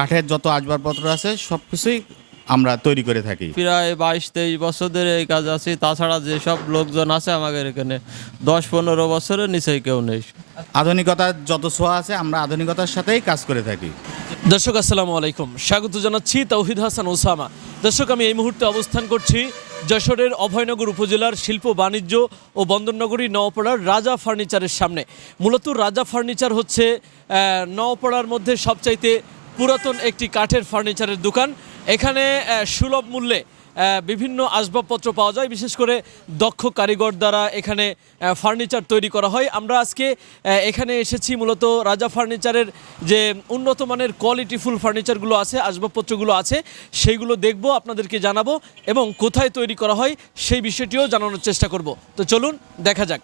কাঠের যত আসবাবপত্র আছে সব কিছুই আমরা তৈরি করে থাকি। প্রায় 22-23 বছর ধরে এই কাজ আছি। তাছাড়া যেসব লোকজন আছে আমাদের এখানে 10-15 বছরের নিচেই কেউ নেই। আধুনিকতার যত ছোঁয়া আছে আমরা আধুনিকতার সাথেই কাজ করে থাকি। দর্শক আসসালামু আলাইকুম, স্বাগত জানাচ্ছি তৌহিদ হাসান ওসামা। দর্শক, আমি এই মুহূর্তে অবস্থান করছি যশোরের অভয়নগর উপজেলার শিল্প বাণিজ্য ও বন্দরনগরী নওপাড়ার রাজা ফার্নিচারের সামনে। মূলত রাজা ফার্নিচার হচ্ছে নওপাড়ার মধ্যে সবচাইতে পুরাতন একটি কাঠের ফার্নিচারের দোকান। এখানে সুলভ মূল্যে বিভিন্ন আসবাবপত্র পাওয়া যায়, বিশেষ করে দক্ষ কারিগর দ্বারা এখানে ফার্নিচার তৈরি করা হয়। আমরা আজকে এখানে এসেছি মূলত রাজা ফার্নিচারের যে উন্নত মানের কোয়ালিটিফুল ফার্নিচারগুলো আছে, আসবাবপত্রগুলো আছে, সেইগুলো দেখব, আপনাদেরকে জানাবো এবং কোথায় তৈরি করা হয় সেই বিষয়টিও জানানোর চেষ্টা করব। তো চলুন দেখা যাক।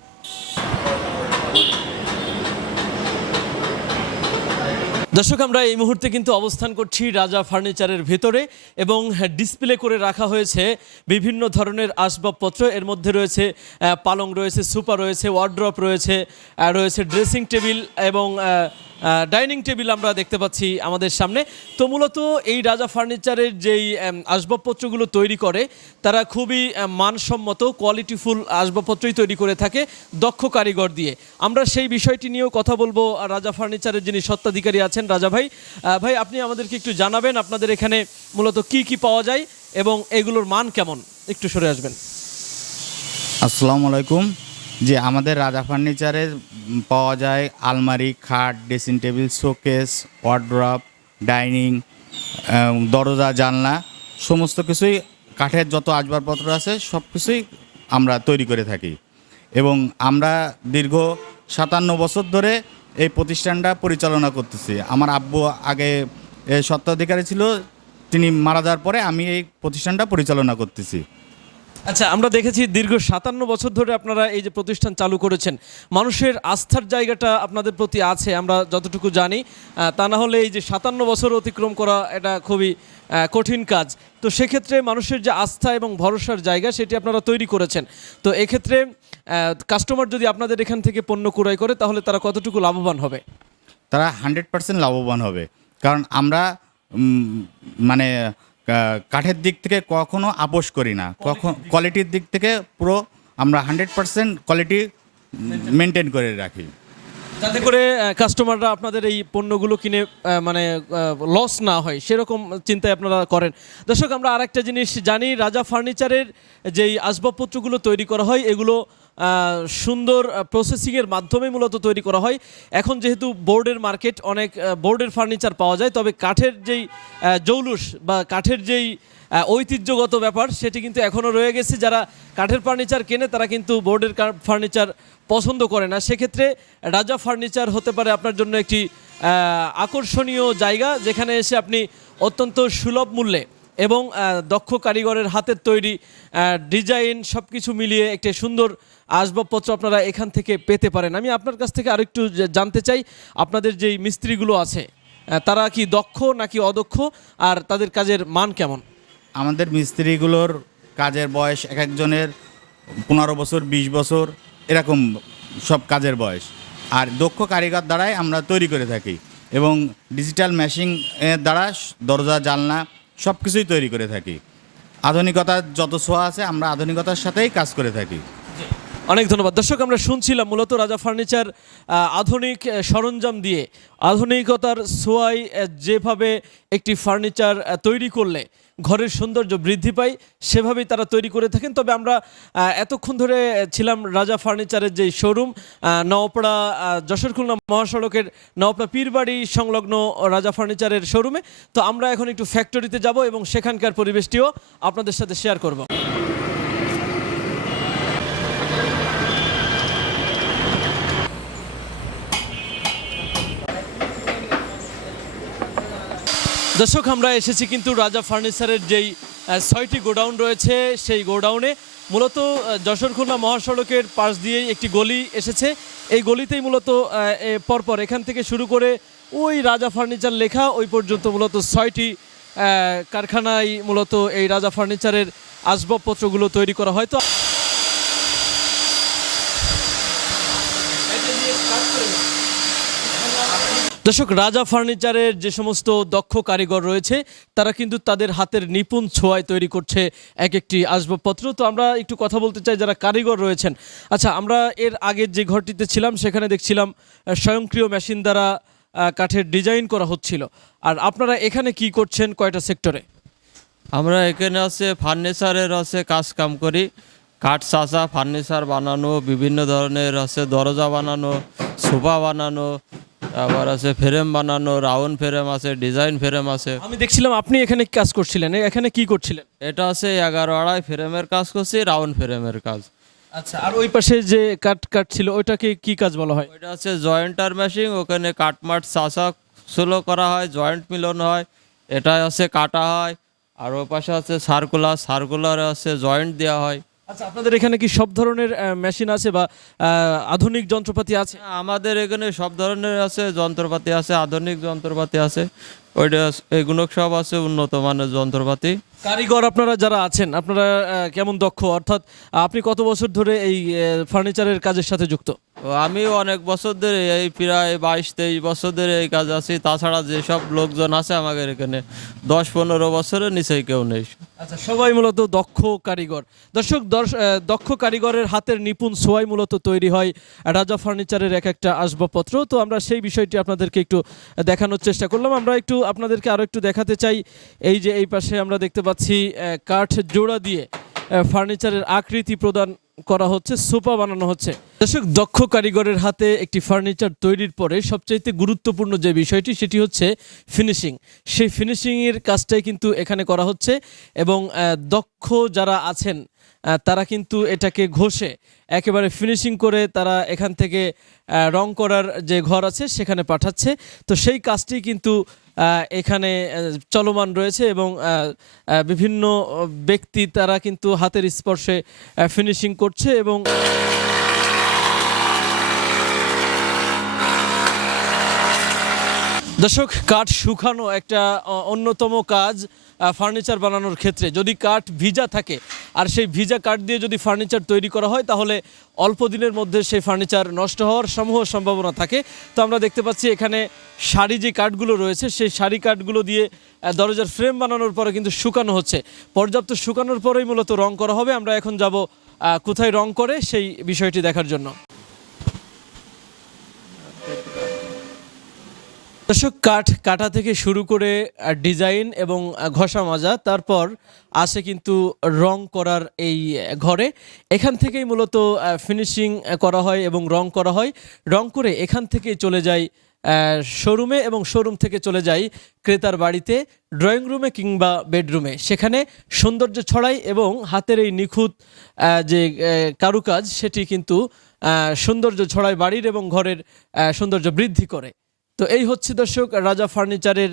দর্শক, আমরা এই মুহূর্তে কিন্তু অবস্থান করছি রাজা ফার্নিচারের ভেতরে এবং ডিসপ্লে করে রাখা হয়েছে বিভিন্ন ধরনের আসবাবপত্র। এর মধ্যে রয়েছে পালং রয়েছে, সোফা রয়েছে, ওয়ার্ড্রপ রয়েছে, রয়েছে ড্রেসিং টেবিল এবং ডাইনিং টেবিল আমরা দেখতে পাচ্ছি আমাদের সামনে। তো মূলত এই রাজা ফার্নিচারের যেই আসবাবপত্রগুলো তৈরি করে তারা খুবই মানসম্মত কোয়ালিটিফুল আসবাবপত্রই তৈরি করে থাকে দক্ষ কারিগর দিয়ে। আমরা সেই বিষয়টি নিয়েও কথা বলবো রাজা ফার্নিচারের যিনি স্বত্বাধিকারী আছেন, রাজা ভাই। ভাই, আপনি আমাদেরকে একটু জানাবেন আপনাদের এখানে মূলত কি কি পাওয়া যায় এবং এগুলোর মান কেমন, একটু সরে আসবেন। আসসালামু আলাইকুম। যে আমাদের রাজা ফার্নিচারে পাওয়া যায় আলমারি, খাট, dressing table, showcase, wardrobe, dining, দরজা, জানলা, সমস্ত কিছুই কাঠের যত আসবাবপত্র আছে সব কিছুই আমরা তৈরি করে থাকি। এবং আমরা দীর্ঘ 57 বছর ধরে এই প্রতিষ্ঠানটা পরিচালনা করতেছি। আমার আব্বু আগে স্বত্বাধিকারী ছিল, তিনি মারা যাওয়ার পরে আমি এই প্রতিষ্ঠানটা পরিচালনা করতেছি। আচ্ছা, আমরা দেখেছি দীর্ঘ 57 বছর ধরে আপনারা এই যে প্রতিষ্ঠান চালু করেছেন, মানুষের আস্থার জায়গাটা আপনাদের প্রতি আছে আমরা যতটুকু জানি। তা না হলে এই যে 57 বছর অতিক্রম করা এটা খুবই কঠিন কাজ। তো সেক্ষেত্রে মানুষের যে আস্থা এবং ভরসার জায়গা সেটি আপনারা তৈরি করেছেন। তো এক্ষেত্রে কাস্টমার যদি আপনাদের এখান থেকে পণ্য ক্রয় করে তাহলে তারা কতটুকু লাভবান হবে? তারা 100% লাভবান হবে, কারণ আমরা মানে কাঠের দিক থেকে কখনো আপোষ করি না, কখন কোয়ালিটির দিক থেকে পুরো আমরা 100% কোয়ালিটি মেনটেন করে রাখি, যাতে করে কাস্টমাররা আপনাদের এই পণ্যগুলো কিনে মানে লস না হয় সেরকম চিন্তায় আপনারা করেন। দর্শক, আমরা আরেকটা জিনিস জানি, রাজা ফার্নিচারের যেই আসবাবপত্রগুলো তৈরি করা হয় এগুলো সুন্দর প্রসেসিংয়ের মাধ্যমে মূলত তৈরি করা হয়। এখন যেহেতু বোর্ডের মার্কেট, অনেক বোর্ডের ফার্নিচার পাওয়া যায়, তবে কাঠের যেই জৌলুস বা কাঠের যেই ঐতিহ্যগত ব্যাপার সেটি কিন্তু এখনও রয়ে গেছে। যারা কাঠের ফার্নিচার কেনে তারা কিন্তু বোর্ডের ফার্নিচার পছন্দ করে না। সেক্ষেত্রে রাজা ফার্নিচার হতে পারে আপনার জন্য একটি আকর্ষণীয় জায়গা, যেখানে এসে আপনি অত্যন্ত সুলভ মূল্যে এবং দক্ষ কারিগরের হাতের তৈরি ডিজাইন সব কিছু মিলিয়ে একটি সুন্দর আসবাবপত্র আপনারা এখান থেকে পেতে পারেন। আমি আপনার কাছ থেকে আরেকটু জানতে চাই, আপনাদের যেই মিস্ত্রিগুলো আছে তারা কি দক্ষ নাকি অদক্ষ, আর তাদের কাজের মান কেমন? আমাদের মিস্ত্রিগুলোর কাজের বয়স এক একজনের 15 বছর, 20 বছর এরকম সব কাজের বয়স। আর দক্ষ কারিগর দ্বারাই আমরা তৈরি করে থাকি এবং ডিজিটাল মেশিন দ্বারা দরজা, জানলা সব কিছুই তৈরি করে থাকি। আধুনিকতার যত ছোঁয়া আছে আমরা আধুনিকতার সাথেই কাজ করে থাকি। অনেক ধন্যবাদ। দর্শক, আমরা শুনছিলাম মূলত রাজা ফার্নিচার আধুনিক সরঞ্জাম দিয়ে আধুনিকতার ছোঁয়ায় যেভাবে একটি ফার্নিচার তৈরি করলে ঘরের সৌন্দর্য বৃদ্ধি পায় সেভাবেই তারা তৈরি করে থাকেন। তবে আমরা এতক্ষণ ধরে ছিলাম রাজা ফার্নিচারের যে শোরুম নওপাড়া যশোর খুলনা মহাসড়কের নওপাড়া পীরবাড়ি সংলগ্ন রাজা ফার্নিচারের শোরুমে। তো আমরা এখন একটু ফ্যাক্টরিতে যাব এবং সেখানকার পরিবেশটিও আপনাদের সাথে শেয়ার করব। দর্শক, আমরা এসেছি কিন্তু রাজা ফার্নিচারের যেই 6টি গোডাউন রয়েছে সেই গোডাউনে। মূলত যশোর খুলনা মহাসড়কের পাশ দিয়েই একটি গলি এসেছে। এই গলিতেই মূলত পরপর এখান থেকে শুরু করে ওই রাজা ফার্নিচার লেখা ওই পর্যন্ত মূলত 6টি কারখানায় মূলত এই রাজা ফার্নিচারের আসবাবপত্রগুলো তৈরি করা হয়। তো দর্শক, রাজা ফার্নিচারের যে সমস্ত দক্ষ কারিগর রয়েছে তারা কিন্তু তাদের হাতের নিপুণ ছোঁয়ায় তৈরি করছে এক একটি আসবাবপত্র। তো আমরা একটু কথা বলতে চাই যারা কারিগর রয়েছেন। আচ্ছা, আমরা এর আগের যে ঘরটিতে ছিলাম সেখানে দেখছিলাম স্বয়ংক্রিয় মেশিন দ্বারা কাঠের ডিজাইন করা হচ্ছিল। আর আপনারা এখানে কি করছেন, কয়টা সেক্টরে? আমরা এখানে আছে ফার্নিচারের আছে কাজ কাম করি, কাঠ চাচা ফার্নিচার বানানো, বিভিন্ন ধরনের আছে দরজা বানানো, সোফা বানানো, আবার আছে ফ্রেম বানানো, রাউন্ড ফ্রেম আছে, ডিজাইন ফ্রেম আছে। আমি দেখছিলাম আপনি এখানে কাজ করছিলেন, এখানে কি করছিলেন? এটা আছে 11 ফ্রেমের কাজ করছি, রাউন্ড ফ্রেমের কাজ। আচ্ছা, আর ওই পাশে যে কাঠ ছিল ওইটাকে কি কাজ বলা হয়? ওইটা আছে জয়েন্টার মেশিন, ওখানে কাটমাট চাচা সোলো করা হয়, জয়েন্ট মিলন হয়, এটা আছে কাটা হয়। আর ওই পাশে আছে সার্কুলার আছে জয়েন্ট দেওয়া হয়। আচ্ছা, আপনাদের এখানে কি সব ধরনের মেশিন আছে বা আধুনিক যন্ত্রপাতি আছে? আমাদের এখানে সব ধরনের আছে যন্ত্রপাতি আছে, আধুনিক যন্ত্রপাতি আছে, ওইটা এগুলো সব আছে উন্নত মানের যন্ত্রপাতি। কারিগর আপনারা যারা আছেন আপনারা কেমন দক্ষ, অর্থাৎ আপনি কত বছর ধরে এই ফার্নিচারের কাজের সাথে যুক্ত? তো আমিও অনেক বছর ধরে এই প্রায় 22-23 বছর ধরে এই কাজ আছি। তাছাড়া যেসব লোকজন আছে আমাদের এখানে 10-15 বছরের নিচেই কেউ নেই। আচ্ছা, সবাই মূলত দক্ষ কারিগর। দর্শক, দক্ষ কারিগরের হাতের নিপুণ ছোঁয়ায় মূলত তৈরি হয় রাজা ফার্নিচারের এক একটা আসবাবপত্র। তো আমরা সেই বিষয়টি আপনাদেরকে একটু দেখানোর চেষ্টা করলাম। আমরা একটু আপনাদেরকে আরও একটু দেখাতে চাই। এই যে এই পাশে আমরা দেখতে পাচ্ছি কাঠ জোড়া দিয়ে ফার্নিচারের আকৃতি প্রদান করা হচ্ছে, সোফা বানানো হচ্ছে। দর্শক, দক্ষ কারিগরের হাতে একটি ফার্নিচার তৈরির পরে সবচাইতে গুরুত্বপূর্ণ যে বিষয়টি সেটি হচ্ছে ফিনিশিং। সেই ফিনিশিংয়ের কাজটাই কিন্তু এখানে করা হচ্ছে এবং দক্ষ যারা আছেন তারা কিন্তু এটাকে ঘষে একেবারে ফিনিশিং করে তারা এখান থেকে রং করার যে ঘর আছে সেখানে পাঠাচ্ছে। তো সেই কাজটি কিন্তু এখানে চলমান রয়েছে এবং বিভিন্ন ব্যক্তি তারা কিন্তু হাতের স্পর্শে ফিনিশিং করছে এবং দর্শক, কাঠ শুকানো একটা অন্যতম কাজ ফার্নিচার বানানোর ক্ষেত্রে। যদি কাঠ ভিজা থাকে আর সেই ভিজা কাঠ দিয়ে যদি ফার্নিচার তৈরি করা হয় তাহলে অল্প দিনের মধ্যে সেই ফার্নিচার নষ্ট হওয়ার সমূহ সম্ভাবনা থাকে। তো আমরা দেখতে পাচ্ছি এখানে সারি যে কাঠগুলো রয়েছে সেই সারি কাঠগুলো দিয়ে দরজার ফ্রেম বানানোর পরে কিন্তু শুকানো হচ্ছে। পর্যাপ্ত শুকানোর পরেই মূলত রং করা হবে। আমরা এখন যাব কোথায় রং করে সেই বিষয়টি দেখার জন্য। দর্শক, কাঠ কাটা থেকে শুরু করে ডিজাইন এবং ঘষা মাজা, তারপর আসে কিন্তু রং করার এই ঘরে। এখান থেকেই মূলত ফিনিশিং করা হয় এবং রং করা হয়। রং করে এখান থেকেই চলে যায় শোরুমে এবং শোরুম থেকে চলে যায় ক্রেতার বাড়িতে, ড্রয়িং রুমে কিংবা বেডরুমে। সেখানে সৌন্দর্য ছড়ায় এবং হাতের এই নিখুঁত যে কারুকাজ সেটি কিন্তু সৌন্দর্য ছড়ায় বাড়ির এবং ঘরের সৌন্দর্য বৃদ্ধি করে। তো এই হচ্ছে দর্শক রাজা ফার্নিচারের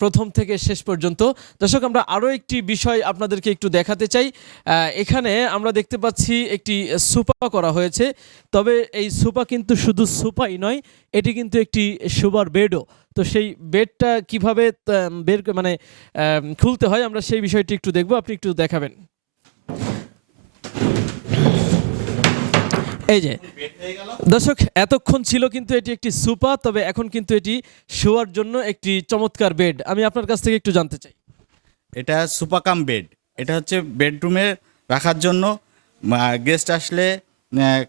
প্রথম থেকে শেষ পর্যন্ত। দর্শক, আমরা আরও একটি বিষয় আপনাদেরকে একটু দেখাতে চাই। এখানে আমরা দেখতে পাচ্ছি একটি সোফা করা হয়েছে। তবে এই সোফা কিন্তু শুধু সোফাই নয়, এটি কিন্তু একটি শোবার বেডও। তো সেই বেডটা কিভাবে খুলতে হয় আমরা সেই বিষয়টি একটু দেখব, আপনি একটু দেখাবেন। এই যে দর্শক, এতক্ষণ ছিল কিন্তু এটি একটি সোফা, তবে এখন কিন্তু এটি শোয়ার জন্য একটি চমৎকার বেড। আমি আপনার কাছ থেকে একটু জানতে চাই। এটা সোফা কাম বেড। এটা হচ্ছে বেডরুমে রাখার জন্য। গেস্ট আসলে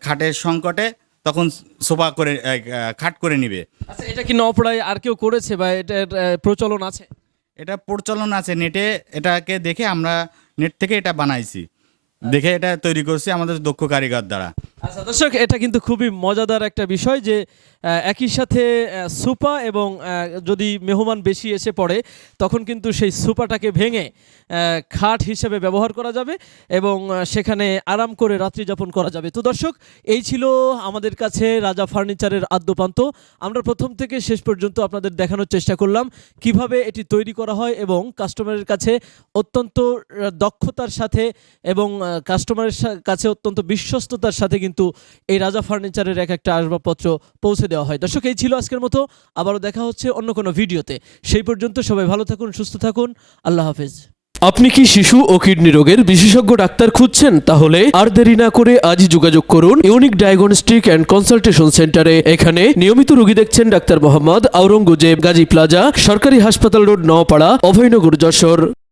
খাটের সংকটে তখন সোফা করে খাট করে নিবে। আচ্ছা, এটা কি নওপাড়ায় আর কেউ করেছে বা এটার প্রচলন আছে? এটা প্রচলন আছে নেটে। এটাকে দেখে আমরা নেট থেকে এটা বানাইছি, দেখে এটা তৈরি করছি আমাদের দক্ষ কারিগর দ্বারা। আচ্ছা দর্শক, এটা কিন্তু খুবই মজাদার একটা বিষয় যে একই সাথে সোফা এবং যদি মেহমান বেশি এসে পড়ে তখন কিন্তু সেই সোফাটাকে ভেঙে খাট হিসেবে ব্যবহার করা যাবে এবং সেখানে আরাম করে রাত্রি যাপন করা যাবে। তো দর্শক, এই ছিল আমাদের কাছে রাজা ফার্নিচারের আদ্যপান্ত। আমরা প্রথম থেকে শেষ পর্যন্ত আপনাদের দেখানোর চেষ্টা করলাম কিভাবে এটি তৈরি করা হয় এবং কাস্টমারের কাছে অত্যন্ত দক্ষতার সাথে এবং কাস্টমারের কাছে অত্যন্ত বিশ্বস্ততার সাথে কিন্তু এই রাজা ফার্নিচারের এক একটা আসবাবপত্র পৌঁছে দেওয়া হয়। দর্শক, এই ছিল আজকের মতো। আবারও দেখা হচ্ছে অন্য কোনো ভিডিওতে। সেই পর্যন্ত সবাই ভালো থাকুন, সুস্থ থাকুন। আল্লাহ হাফেজ। আপনি কি শিশু ও কিডনি রোগের বিশেষজ্ঞ ডাক্তার খুঁজছেন? তাহলে আর দেরি না করে আজই যোগাযোগ করুন ইউনিক ডায়াগনস্টিক অ্যান্ড কনসালটেশন সেন্টারে। এখানে নিয়মিত রোগী দেখছেন ডাক্তার মোহাম্মদ আওরঙ্গজেব, গাজী প্লাজা, সরকারি হাসপাতাল রোড, নওপাড়া, অভয়নগর, যশোর।